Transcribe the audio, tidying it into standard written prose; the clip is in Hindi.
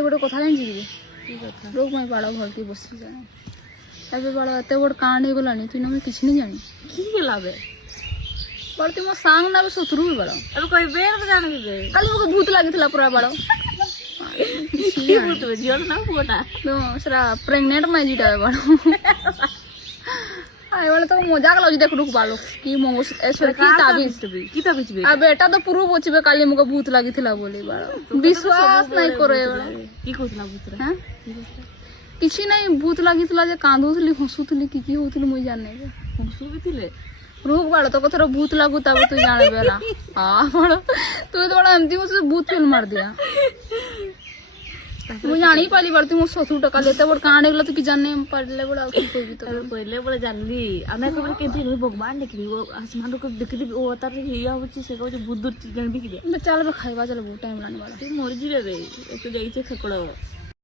गोटे कथा जानी लोक मैं बाड़ भरती बस जाने बाड़ एत बड़ कांड हो गलानी तु मैं किसी नहीं जानी बाड़ तुम मो सांग ना शत्रु भी बाड़ कल मुझे भूत लगी पूरा बाड़ प्रेगनेंट मैं जीटा बाड़ एबारे तो मजाक लगे देख रुक बालो कि मंगलसूत्र की ताबीज आ बेटा तो प्रूफ होचिबे काली मुके भूत लागी थिला बोली बालो विश्वास नहीं करे की कोसला भूत हां किछि नहीं भूत लागी थिला जे कांदोथली हंसुथली की होथली मुई जाने हंसु भी थिले रुक बालो तो कथरो भूत लागू तब तू जाने बेला हां बालो तू तो बड़ा एमती मुझे भूत फिल्म मार दिया मुझे जानी पाली बारती मो 100 टका लेते बड़ कांड गेला तो कि जाने पड़ले बड़ा की कोई भी तो पहले बड़ा जानली आमे खबर के थी भगवान देखली वो आसमान को देखली ओ तार हिया होची से को बुद्धर चीज जान भी कि चल खाइबा चल बहुत टाइम लाने वाला तू मर जीवे बे तो जाई छे खकड़ो